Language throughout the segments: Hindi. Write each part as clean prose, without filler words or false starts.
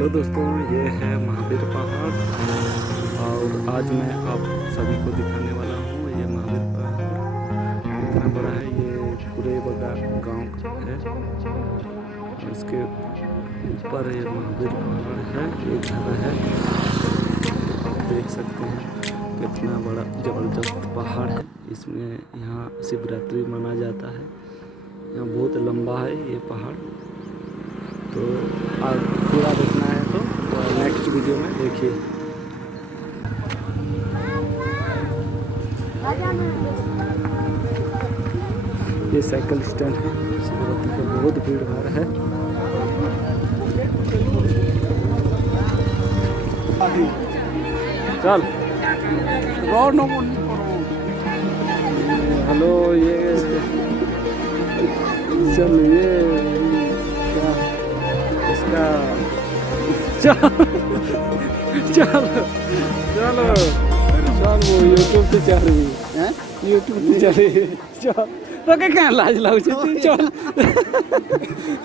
हेलो दोस्तों, ये है महावीर पहाड़ और आज मैं आप सभी को दिखाने वाला हूँ। ये महावीर पहाड़ कितना बड़ा है। ये कुरेबगा गांव का है। इसके ऊपर ये महावीर पहाड़ है, ये घर है। देख सकते हैं कितना बड़ा ज़बरदस्त पहाड़ है। इसमें यहाँ शिवरात्रि मना जाता है। यहाँ बहुत लंबा है ये पहाड़। तो आज पूरा देखना है तो नेक्स्ट वीडियो में देखिए। ये साइकिल स्टैंड है। शिवरात्रि का बहुत भीड़ भाड़ है। चल हेलो, ये चल ये क्या इसका चलो चलो चलो चल वो यूट्यूब से चल रही है। यूट्यूब से चल रही है। चल तो क्या लाज लाग चल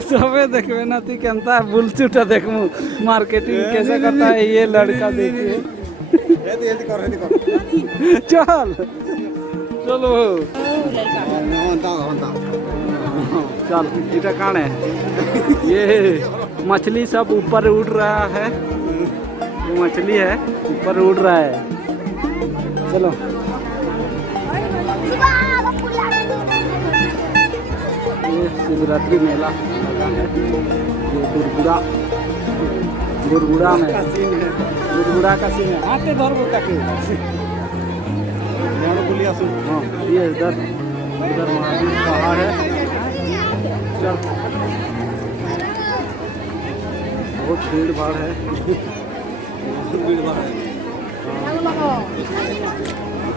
सबे देखबे ना ती केनता बुलचुटा देखमु मार्केटिंग कैसे करता है ये लड़का। देखिए चल चलो चल इटा कान है। ये मछली सब ऊपर उड़ रहा है। ये मछली है ऊपर उड़ रहा है। चलो ये शिवरात्रि मेला लगा है। ये बुरगुड़ा में बुरगुड़ा का सीन है। आते धर्म का हाँ, ये इधर महावीर पहाड़ है। चल बहुत भीड़ भाड़ है।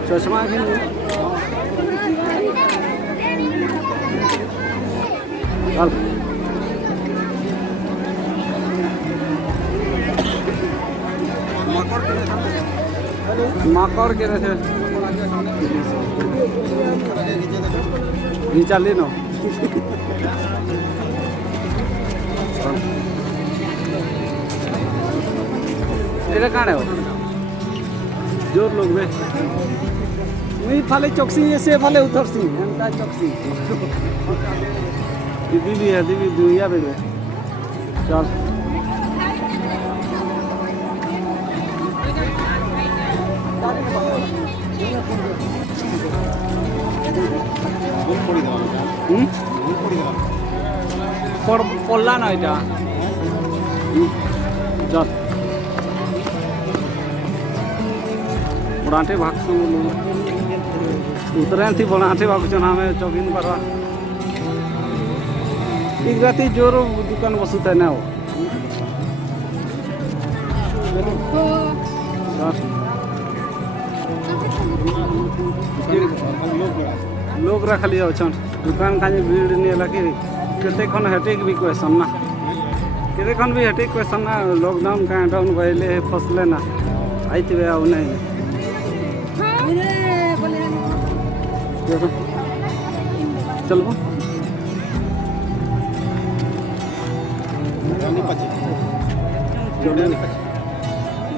चश्मा भी चल माकड़ के रहे थे चाली नो এটা কানে हो जोर लोग बे नहीं फाले चौकसी से फाले उतरसी एंता चौकसी दीदी भी है। दीदी दुनिया पे चल पड़ला ना এটা चल बड़ाटे भागसु उतरे थी बड़ाटे भागुन हमें चौकिन करवा एक राती जोर दुकान बसुता ना हो। लोग रख लिया अच्छा दुकान खाली भीड़ नहीं लगे। केते खन हेटिक भी क्वेश्चन ना केते खन भी हेटिक क्वेश्चन ना लॉकडाउन का डाउन भइले फसले ना आइते आउ नहीं चलो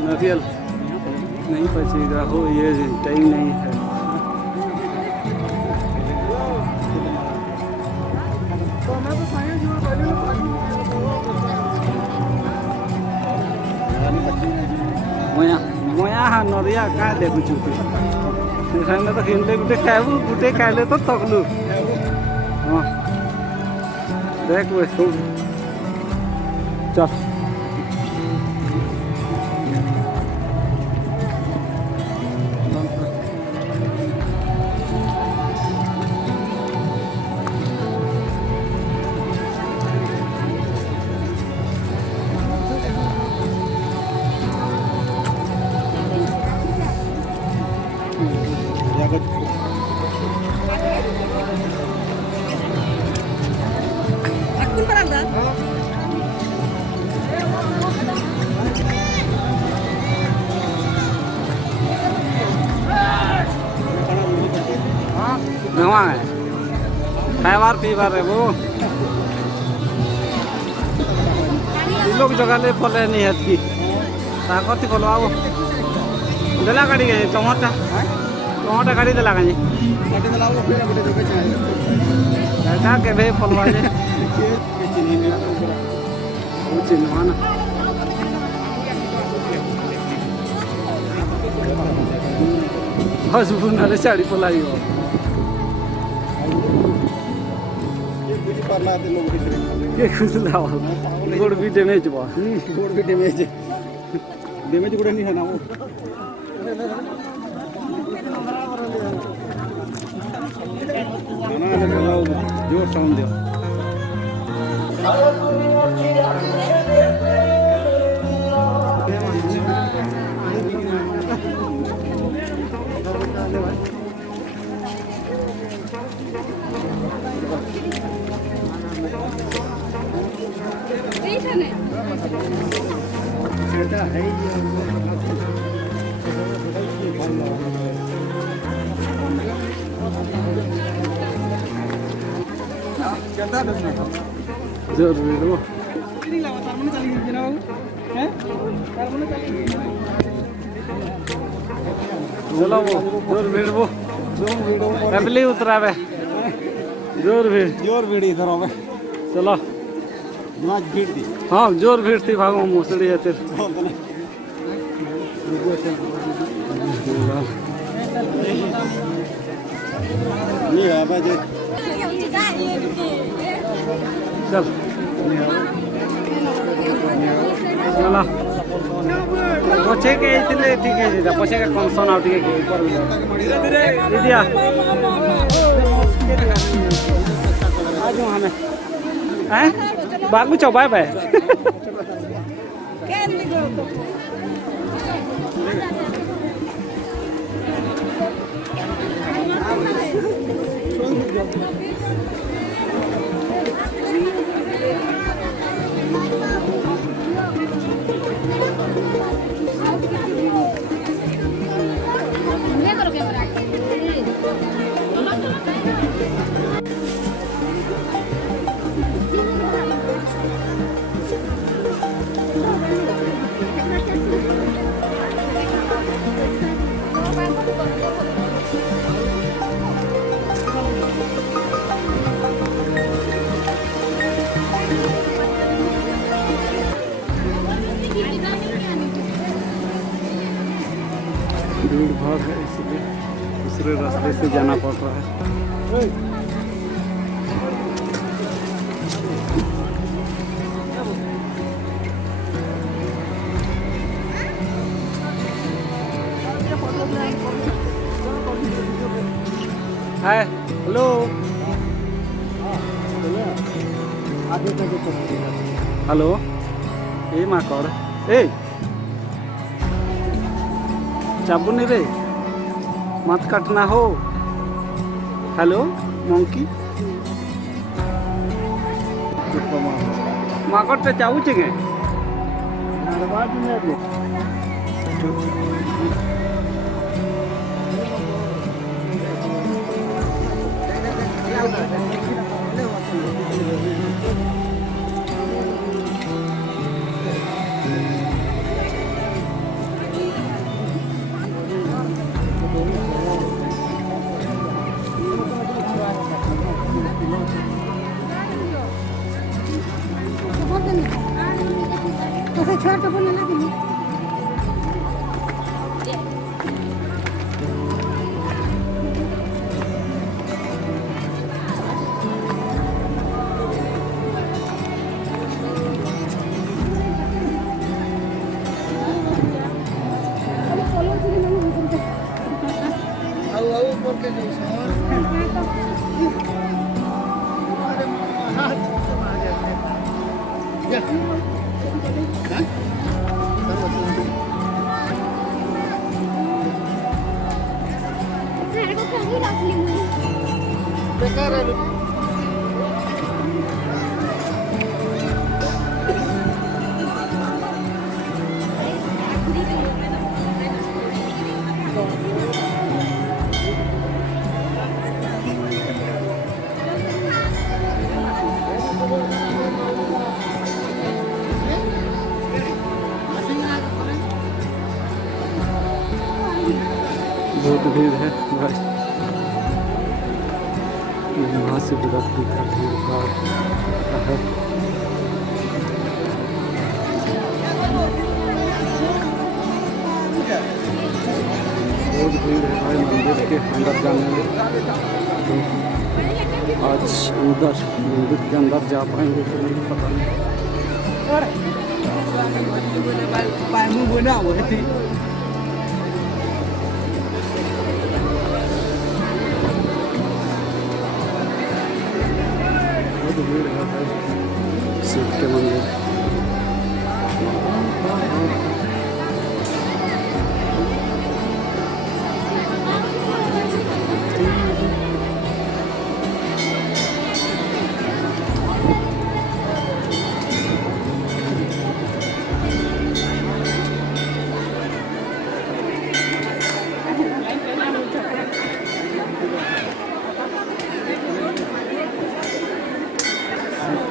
नारियल नहीं पचेगा हो। ये टाइम नहीं है। मैं नरिया क्या देखु तो हिंदे गुटे खाबू गुटे खाइले तो थकलु। हाँ देख चल खाइबार पीबार रे वो लोग जगाले फले नहीं है की ताकत फलो आओ देला गाड़ी के टमाटा टमाटा गाड़ी देला गाड़ी का के भे फलवा जे चिन्हवाना हसबुन वाले साड़ी पलाई हो के खुश लावा गोड़ भी डैमेज बा गोड़ भी डैमेज गोड़ नहीं है ना वो जोर साउंड दो जरूर चलो वो जोर भीड़ वो फैमिली उतरावे जोर भीड़ इधर आवे चलो नाच भीड़ थी हाँ जोर भीड़ थी भागो मुसड़ी है तेरे नहीं है बाजे चल चलो पछे के इतने ठीक है जी पछे का कौन आउट के ऊपर दिया आज हमें हैं बागु चौ बाय बाय भीड़ भाड़ है इसलिए दूसरे रास्ते से जाना पड़ रहा है हाय हेलो हेलो ए माकड़ ए चाबुनी रे मत काटना हो हेलो मंकी माकड़ ते चाबू चेंगे छोटा बोलने लगी बहुत भीड़ है भाई। महाशिवरात्रि का भीड़ भाड़ है। बहुत भीड़ है भाई मंदिर के अंदर जाने में। तो आज अंदर मंदिर के अंदर जा पाएंगे कि नहीं पता नहीं। बहुत भीड़ है भाई शिव के मंदिर।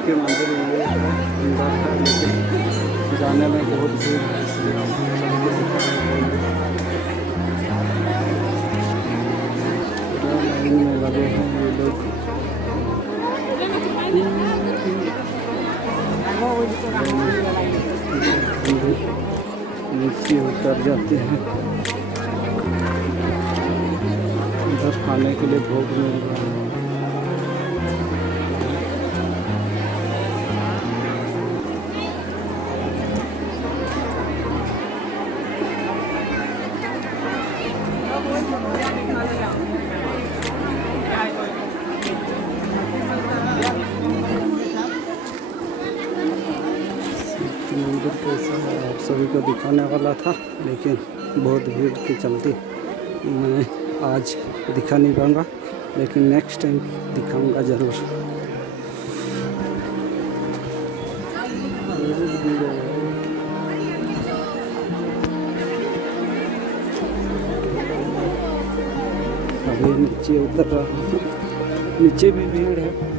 के मंदिर ये अंदर है लेकिन जाने में बहुत भीड़ है, इसलिए हम सबको दिखाने लाइन में लगे हैं ये लोग। नीचे उतर जाते हैं। इधर खाने के लिए भोग मिल रहा है। मंदिर कैसा है आप सभी को दिखाने वाला था, लेकिन बहुत भीड़ के चलते मैं आज दिखा नहीं पाऊँगा, लेकिन नेक्स्ट टाइम दिखाऊंगा ज़रूर। अभी नीचे उतर रहा हूँ, नीचे भी भीड़ है।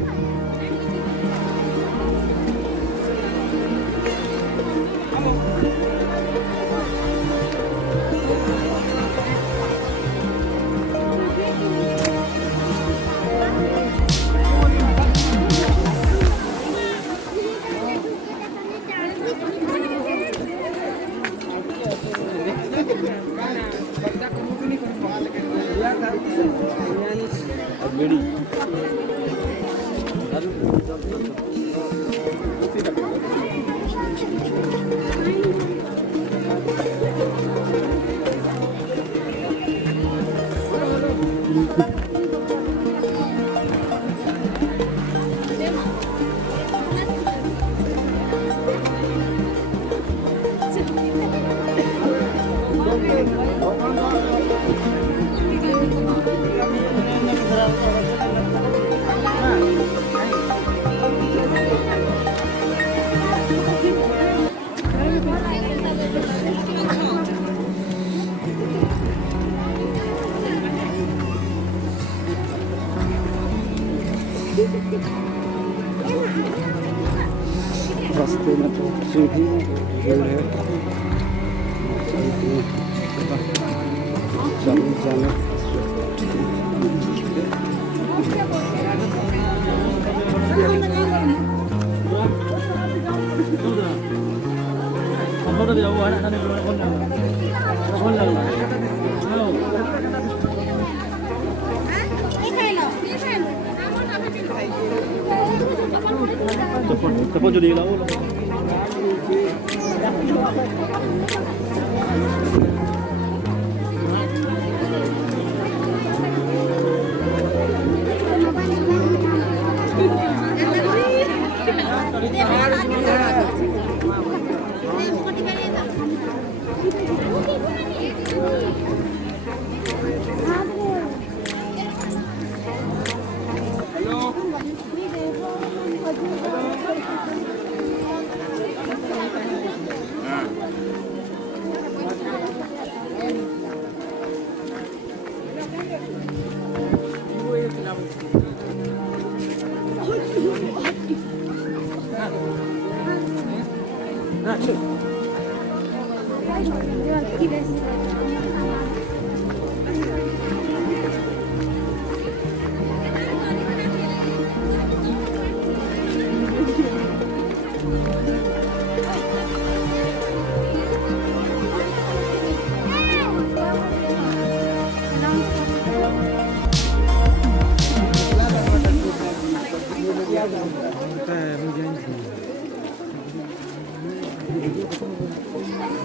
रास्ते में तो सीढ़ी भीड़ है, चलने जाने Telepon jadi lau.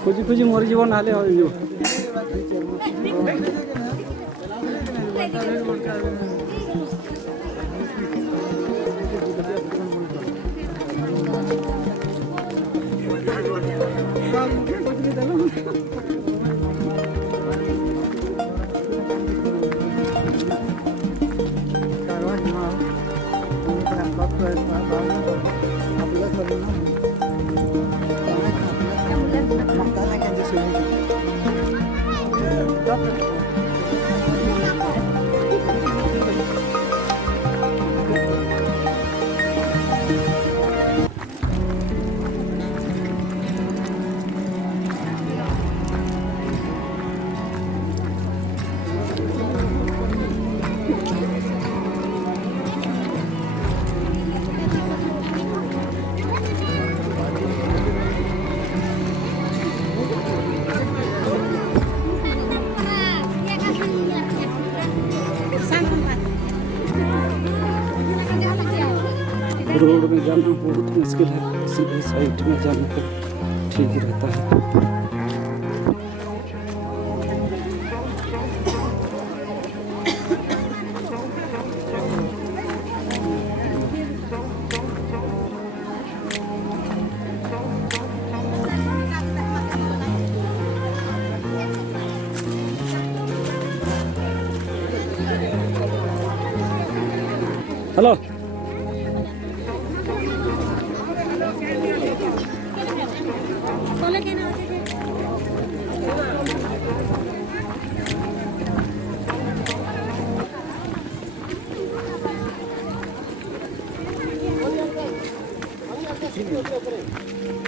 खोजी खोजी मरिଯିବ ନହେଲେ ହେଇଯିବ। रोड में जाना बहुत मुश्किल है, सीधे साइड में जाने का ठीक रहता है। हेलो बोले के ना ठीक है।